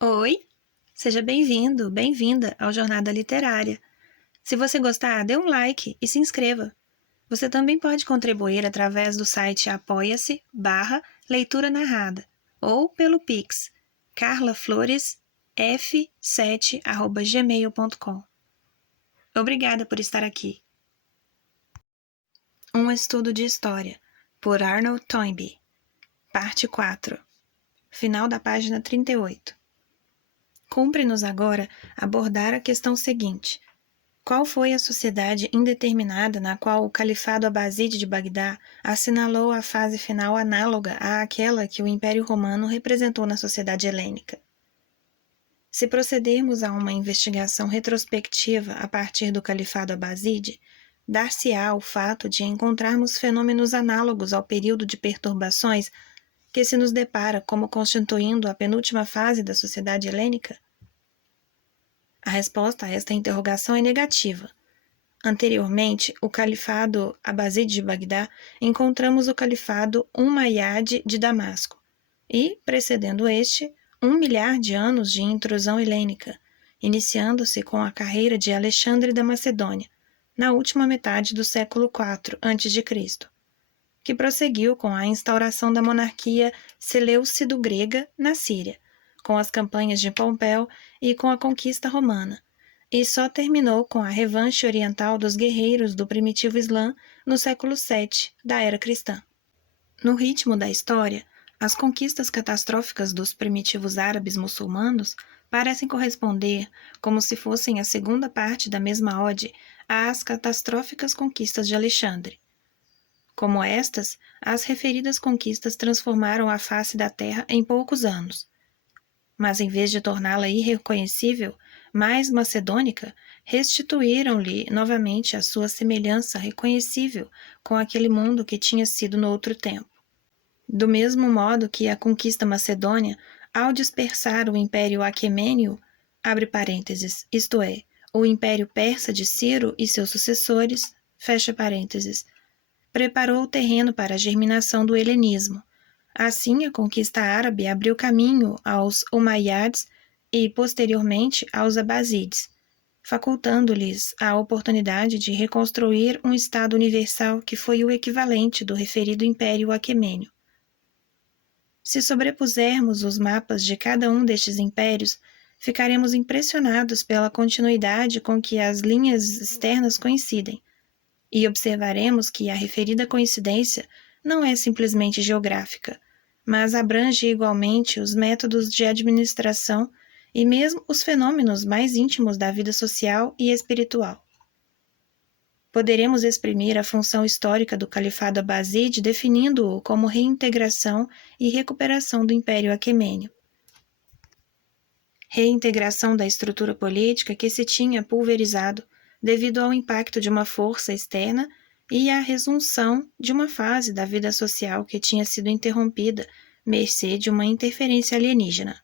Oi, seja bem-vindo, bem-vinda ao Jornada Literária. Se você gostar, dê um like e se inscreva. Você também pode contribuir através do site apoia-se/leitura narrada ou pelo Pix carlafloresf7@gmail.com. Obrigada por estar aqui. Um estudo de história, por Arnold Toynbee. Parte 4. Final da página 38. Cumpre-nos agora abordar a questão seguinte: qual foi a sociedade indeterminada na qual o Califado Abáside de Bagdá assinalou a fase final análoga àquela que o Império Romano representou na sociedade helênica? Se procedermos a uma investigação retrospectiva a partir do Califado Abáside, dar-se-á o fato de encontrarmos fenômenos análogos ao período de perturbações que se nos depara como constituindo a penúltima fase da sociedade helênica? A resposta a esta interrogação é negativa. Anteriormente, o Califado Abáside de Bagdá, encontramos o Califado Umayyade de Damasco, e, precedendo este, 1 milhar de anos de intrusão helênica, iniciando-se com a carreira de Alexandre da Macedônia, na última metade do século IV a.C., que prosseguiu com a instauração da monarquia seleucido-grega na Síria, com as campanhas de Pompeu e com a conquista romana, e só terminou com a revanche oriental dos guerreiros do primitivo Islã no século VII da era cristã. No ritmo da história, as conquistas catastróficas dos primitivos árabes muçulmanos parecem corresponder, como se fossem a segunda parte da mesma ode, às catastróficas conquistas de Alexandre. Como estas, as referidas conquistas transformaram a face da terra em poucos anos. Mas em vez de torná-la irreconhecível, mais macedônica, restituíram-lhe novamente a sua semelhança reconhecível com aquele mundo que tinha sido no outro tempo. Do mesmo modo que a conquista macedônia, ao dispersar o Império Aquemênio, abre parênteses, isto é, o Império Persa de Ciro e seus sucessores, fecha parênteses, preparou o terreno para a germinação do helenismo. Assim, a conquista árabe abriu caminho aos Umayyads e, posteriormente, aos Abásides, facultando-lhes a oportunidade de reconstruir um Estado universal que foi o equivalente do referido Império Aquemênio. Se sobrepusermos os mapas de cada um destes impérios, ficaremos impressionados pela continuidade com que as linhas externas coincidem, e observaremos que a referida coincidência não é simplesmente geográfica, mas abrange igualmente os métodos de administração e mesmo os fenômenos mais íntimos da vida social e espiritual. Poderemos exprimir a função histórica do Califado Abáside definindo-o como reintegração e recuperação do Império Aquemênio. Reintegração da estrutura política que se tinha pulverizado devido ao impacto de uma força externa e à resunção de uma fase da vida social que tinha sido interrompida mercê de uma interferência alienígena.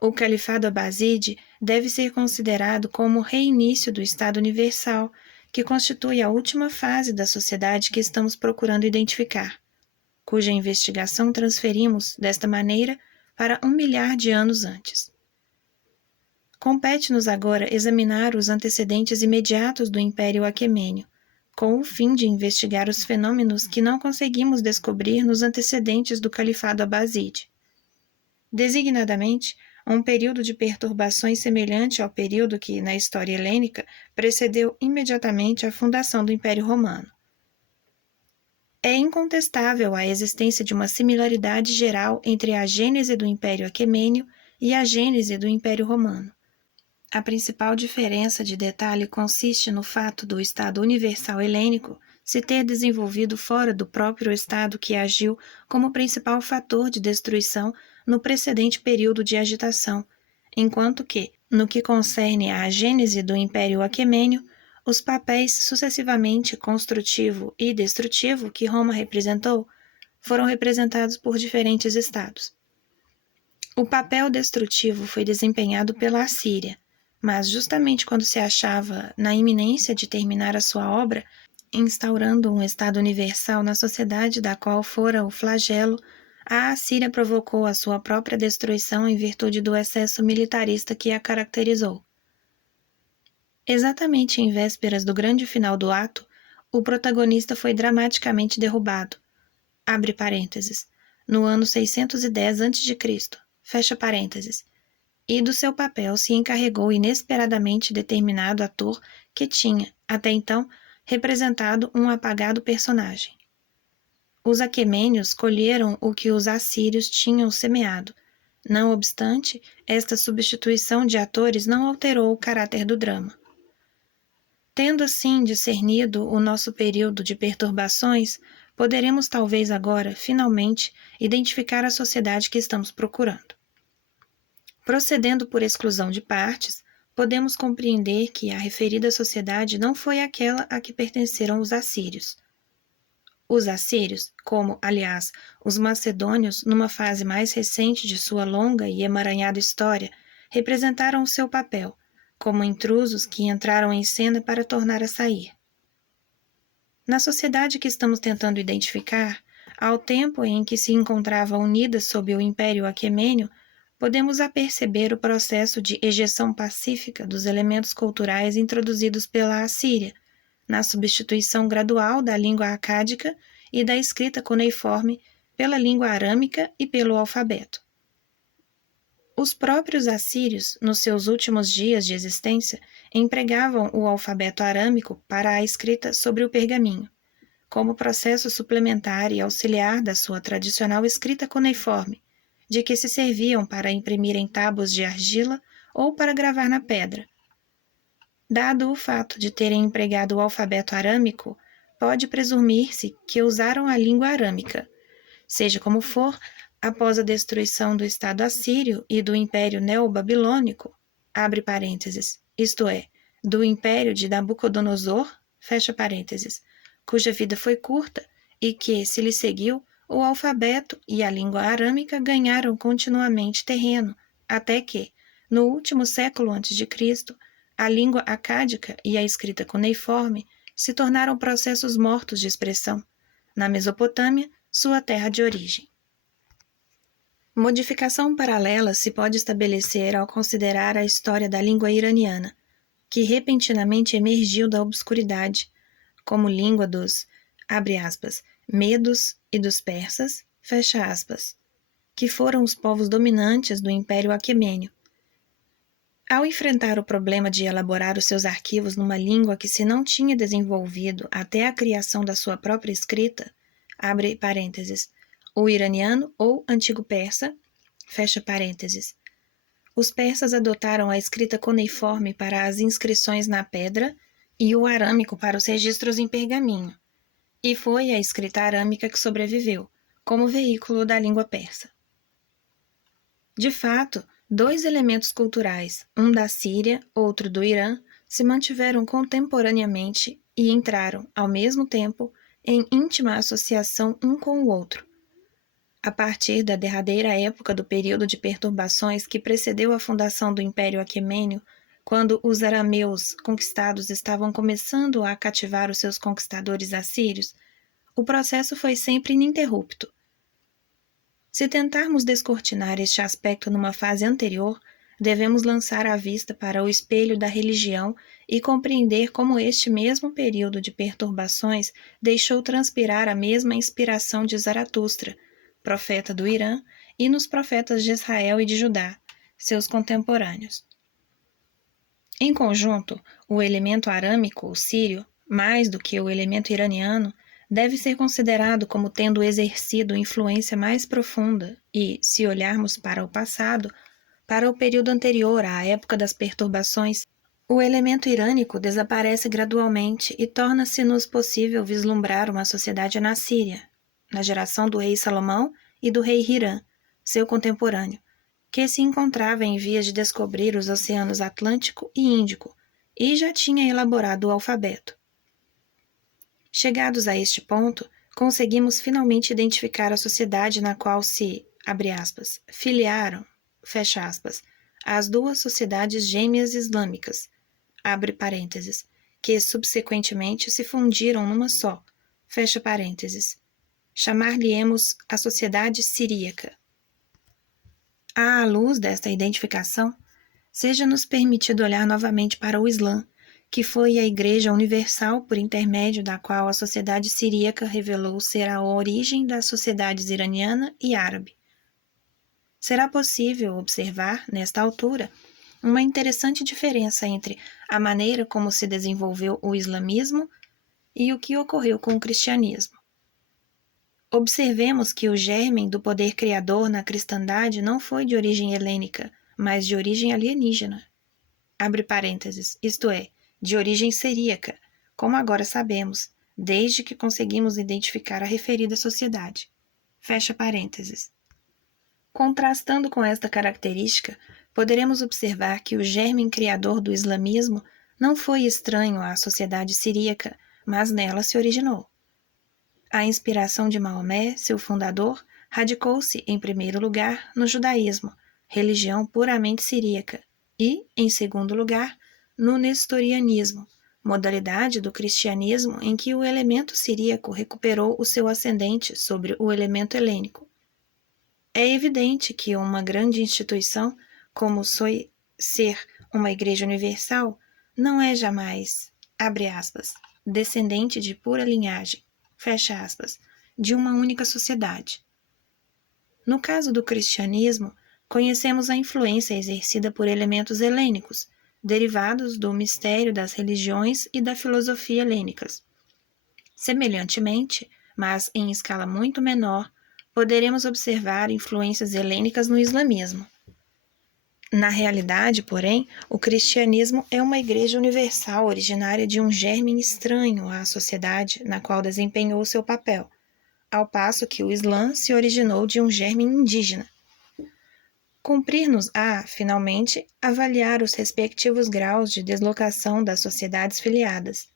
O Califado Abáside deve ser considerado como o reinício do Estado Universal, que constitui a última fase da sociedade que estamos procurando identificar, cuja investigação transferimos, desta maneira, para 1 milhar de anos antes. Compete-nos agora examinar os antecedentes imediatos do Império Aquemênio, com o fim de investigar os fenômenos que não conseguimos descobrir nos antecedentes do Califado Abáside. Designadamente, um período de perturbações semelhante ao período que, na história helênica, precedeu imediatamente a fundação do Império Romano. É incontestável a existência de uma similaridade geral entre a gênese do Império Aquemênio e a gênese do Império Romano. A principal diferença de detalhe consiste no fato do Estado Universal Helênico se ter desenvolvido fora do próprio Estado que agiu como principal fator de destruição no precedente período de agitação, enquanto que, no que concerne à gênese do Império Aquemênio, os papéis sucessivamente construtivo e destrutivo que Roma representou foram representados por diferentes estados. O papel destrutivo foi desempenhado pela Assíria, mas justamente quando se achava na iminência de terminar a sua obra, instaurando um Estado universal na sociedade da qual fora o flagelo, a Assíria provocou a sua própria destruição em virtude do excesso militarista que a caracterizou. Exatamente em vésperas do grande final do ato, o protagonista foi dramaticamente derrubado, abre parênteses, no ano 610 a.C., fecha parênteses, e do seu papel se encarregou o inesperadamente determinado ator que tinha, até então, representado um apagado personagem. Os aquemênios colheram o que os assírios tinham semeado. Não obstante, esta substituição de atores não alterou o caráter do drama. Tendo assim discernido o nosso período de perturbações, poderemos talvez agora, finalmente, identificar a sociedade que estamos procurando. Procedendo por exclusão de partes, podemos compreender que a referida sociedade não foi aquela a que pertenceram os assírios. Os assírios, como, aliás, os macedônios, numa fase mais recente de sua longa e emaranhada história, representaram o seu papel, como intrusos que entraram em cena para tornar a sair. Na sociedade que estamos tentando identificar, ao tempo em que se encontrava unida sob o Império Aquemênio, podemos aperceber o processo de ejeção pacífica dos elementos culturais introduzidos pela Assíria, na substituição gradual da língua acádica e da escrita cuneiforme pela língua arâmica e pelo alfabeto. Os próprios assírios, nos seus últimos dias de existência, empregavam o alfabeto arâmico para a escrita sobre o pergaminho, como processo suplementar e auxiliar da sua tradicional escrita cuneiforme, de que se serviam para imprimir em tábuas de argila ou para gravar na pedra. Dado o fato de terem empregado o alfabeto arâmico, pode presumir-se que usaram a língua arâmica. Seja como for, após a destruição do Estado assírio e do Império Neobabilônico, abre parênteses, isto é, do Império de Nabucodonosor, fecha parênteses, cuja vida foi curta e que, se lhe seguiu, o alfabeto e a língua arâmica ganharam continuamente terreno, até que, no último século a.C., a língua acádica e a escrita cuneiforme se tornaram processos mortos de expressão, na Mesopotâmia, sua terra de origem. Modificação paralela se pode estabelecer ao considerar a história da língua iraniana, que repentinamente emergiu da obscuridade, como língua dos, abre aspas, medos e dos persas, fecha aspas, que foram os povos dominantes do Império Aquemênio. Ao enfrentar o problema de elaborar os seus arquivos numa língua que se não tinha desenvolvido até a criação da sua própria escrita, abre parênteses, o iraniano ou antigo persa, fecha parênteses. Os persas adotaram a escrita cuneiforme para as inscrições na pedra e o arâmico para os registros em pergaminho, e foi a escrita arâmica que sobreviveu, como veículo da língua persa. De fato, dois elementos culturais, um da Síria, outro do Irã, se mantiveram contemporaneamente e entraram, ao mesmo tempo, em íntima associação um com o outro. A partir da derradeira época do período de perturbações que precedeu a fundação do Império Aquemênio, quando os arameus conquistados estavam começando a cativar os seus conquistadores assírios, o processo foi sempre ininterrupto. Se tentarmos descortinar este aspecto numa fase anterior, devemos lançar a vista para o espelho da religião e compreender como este mesmo período de perturbações deixou transpirar a mesma inspiração de Zaratustra, profeta do Irã, e nos profetas de Israel e de Judá, seus contemporâneos. Em conjunto, o elemento arâmico, o sírio, mais do que o elemento iraniano, deve ser considerado como tendo exercido influência mais profunda e, se olharmos para o passado, para o período anterior à época das perturbações, o elemento irânico desaparece gradualmente e torna-se-nos possível vislumbrar uma sociedade na Síria, na geração do rei Salomão e do rei Hirã, seu contemporâneo, que se encontrava em vias de descobrir os oceanos Atlântico e Índico e já tinha elaborado o alfabeto. Chegados a este ponto, conseguimos finalmente identificar a sociedade na qual se, abre aspas, filiaram, fecha aspas, as duas sociedades gêmeas islâmicas, abre parênteses, que subsequentemente se fundiram numa só, fecha parênteses. chamar-lhe-emos a sociedade siríaca. À luz desta identificação, seja-nos permitido olhar novamente para o Islã, que foi a Igreja Universal por intermédio da qual a sociedade siríaca revelou ser a origem das sociedades iraniana e árabe. Será possível observar, nesta altura, uma interessante diferença entre a maneira como se desenvolveu o islamismo e o que ocorreu com o cristianismo. Observemos que o germe do poder criador na cristandade não foi de origem helênica, mas de origem alienígena. Abre parênteses, isto é, de origem siríaca, como agora sabemos, desde que conseguimos identificar a referida sociedade. Fecha parênteses. Contrastando com esta característica, poderemos observar que o germe criador do islamismo não foi estranho à sociedade siríaca, mas nela se originou. A inspiração de Maomé, seu fundador, radicou-se, em primeiro lugar, no judaísmo, religião puramente siríaca, e, em segundo lugar, no nestorianismo, modalidade do cristianismo em que o elemento siríaco recuperou o seu ascendente sobre o elemento helênico. É evidente que uma grande instituição, como ser uma Igreja Universal, não é jamais, abre aspas, descendente de pura linhagem, fecha aspas, de uma única sociedade. No caso do cristianismo, conhecemos a influência exercida por elementos helênicos, derivados do mistério das religiões e da filosofia helênicas. Semelhantemente, mas em escala muito menor, poderemos observar influências helênicas no islamismo. Na realidade, porém, o cristianismo é uma igreja universal originária de um germe estranho à sociedade na qual desempenhou seu papel, ao passo que o Islã se originou de um germe indígena. Cumprir-nos-á, finalmente, avaliar os respectivos graus de deslocação das sociedades filiadas,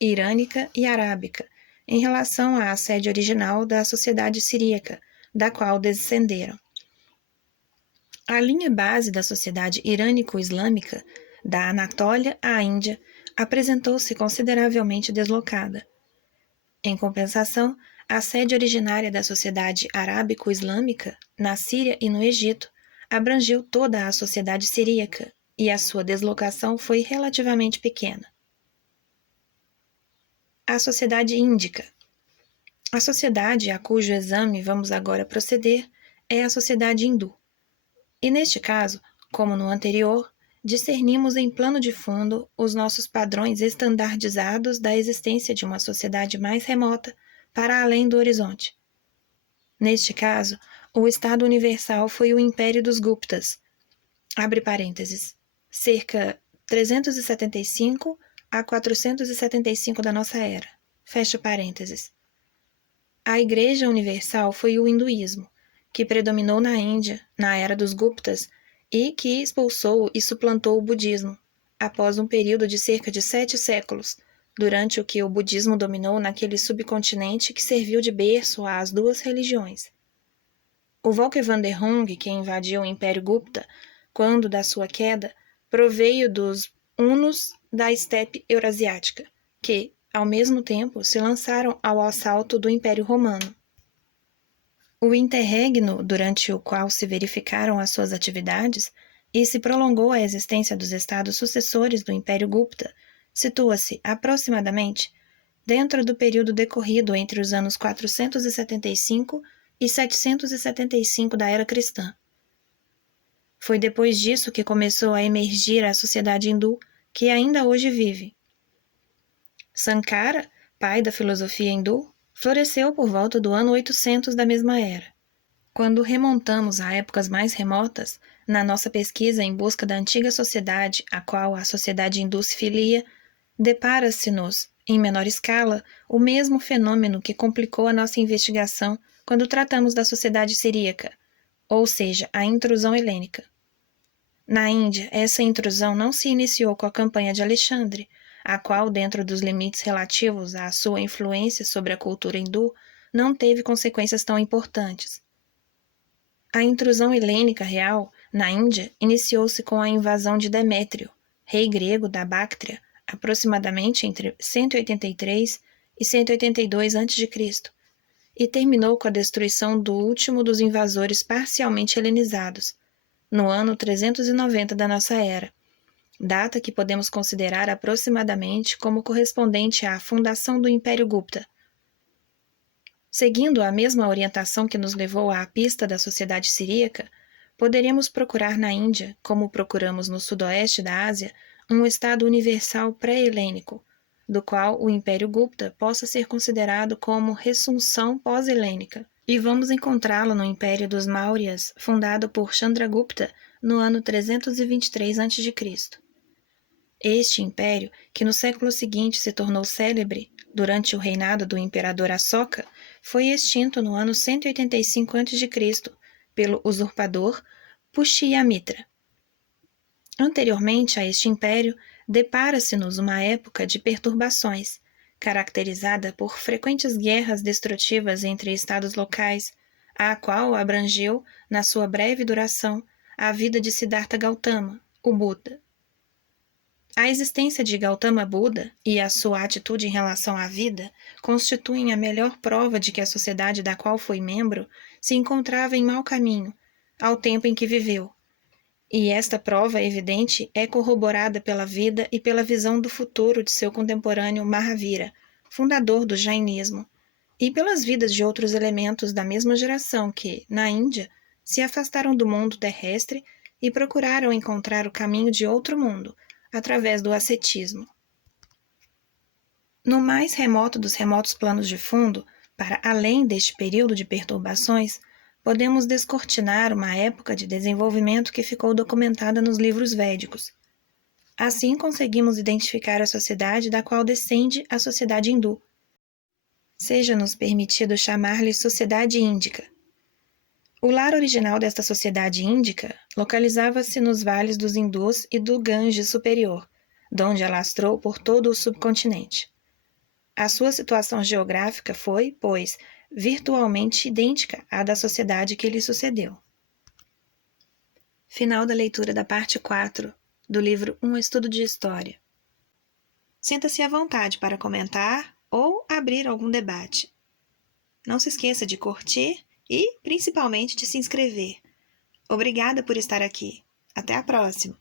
irânica e arábica, em relação à sede original da sociedade siríaca, da qual descenderam. A linha base da sociedade irânico-islâmica, da Anatólia à Índia, apresentou-se consideravelmente deslocada. Em compensação, a sede originária da sociedade arábico-islâmica, na Síria e no Egito, abrangeu toda a sociedade siríaca, e a sua deslocação foi relativamente pequena. A sociedade índica. A sociedade a cujo exame vamos agora proceder é a sociedade hindu. E neste caso, como no anterior, discernimos em plano de fundo os nossos padrões estandardizados da existência de uma sociedade mais remota para além do horizonte. Neste caso, o Estado Universal foi o Império dos Guptas, abre parênteses, cerca 375 a 475 da nossa era, fecha parênteses. A Igreja Universal foi o hinduísmo, que predominou na Índia, na era dos Guptas, e que expulsou e suplantou o budismo, após um período de cerca de 7 séculos, durante o que o budismo dominou naquele subcontinente que serviu de berço às duas religiões. O Volker van der Hong, que invadiu o Império Gupta, quando da sua queda, proveio dos hunos da estepe eurasiática, que, ao mesmo tempo, se lançaram ao assalto do Império Romano. O interregno durante o qual se verificaram as suas atividades e se prolongou a existência dos estados sucessores do Império Gupta situa-se, aproximadamente, dentro do período decorrido entre os anos 475 e 775 da era cristã. Foi depois disso que começou a emergir a sociedade hindu que ainda hoje vive. Sankara, pai da filosofia hindu, floresceu por volta do ano 800 da mesma era. Quando remontamos a épocas mais remotas, na nossa pesquisa em busca da antiga sociedade a qual a sociedade hindu se filia, depara-se-nos, em menor escala, o mesmo fenômeno que complicou a nossa investigação quando tratamos da sociedade siríaca, ou seja, a intrusão helênica. Na Índia, essa intrusão não se iniciou com a campanha de Alexandre, a qual, dentro dos limites relativos à sua influência sobre a cultura hindu, não teve consequências tão importantes. A intrusão helênica real, na Índia, iniciou-se com a invasão de Demétrio, rei grego da Báctria, aproximadamente entre 183 e 182 a.C., e terminou com a destruição do último dos invasores parcialmente helenizados, no ano 390 da nossa era, data que podemos considerar aproximadamente como correspondente à fundação do Império Gupta. Seguindo a mesma orientação que nos levou à pista da sociedade siríaca, poderíamos procurar na Índia, como procuramos no sudoeste da Ásia, um Estado universal pré-helênico, do qual o Império Gupta possa ser considerado como ressunção pós-helênica, e vamos encontrá-lo no Império dos Mauryas, fundado por Chandragupta no ano 323 a.C. Este império, que no século seguinte se tornou célebre durante o reinado do imperador Asoka, foi extinto no ano 185 a.C. pelo usurpador Pushyamitra. Anteriormente a este império, depara-se-nos uma época de perturbações, caracterizada por frequentes guerras destrutivas entre estados locais, a qual abrangeu, na sua breve duração, a vida de Siddhartha Gautama, o Buda. A existência de Gautama Buda e a sua atitude em relação à vida constituem a melhor prova de que a sociedade da qual foi membro se encontrava em mau caminho, ao tempo em que viveu. E esta prova evidente é corroborada pela vida e pela visão do futuro de seu contemporâneo Mahavira, fundador do Jainismo, e pelas vidas de outros elementos da mesma geração que, na Índia, se afastaram do mundo terrestre e procuraram encontrar o caminho de outro mundo, através do ascetismo. No mais remoto dos remotos planos de fundo, para além deste período de perturbações, podemos descortinar uma época de desenvolvimento que ficou documentada nos livros védicos. Assim conseguimos identificar a sociedade da qual descende a sociedade hindu. Seja-nos permitido chamar-lhe sociedade índica. O lar original desta sociedade índica localizava-se nos vales dos Hindus e do Ganges superior, donde alastrou por todo o subcontinente. A sua situação geográfica foi, pois, virtualmente idêntica à da sociedade que lhe sucedeu. Final da leitura da parte 4 do livro Um Estudo de História. Sinta-se à vontade para comentar ou abrir algum debate. Não se esqueça de curtir e, principalmente, de se inscrever. Obrigada por estar aqui. Até a próxima!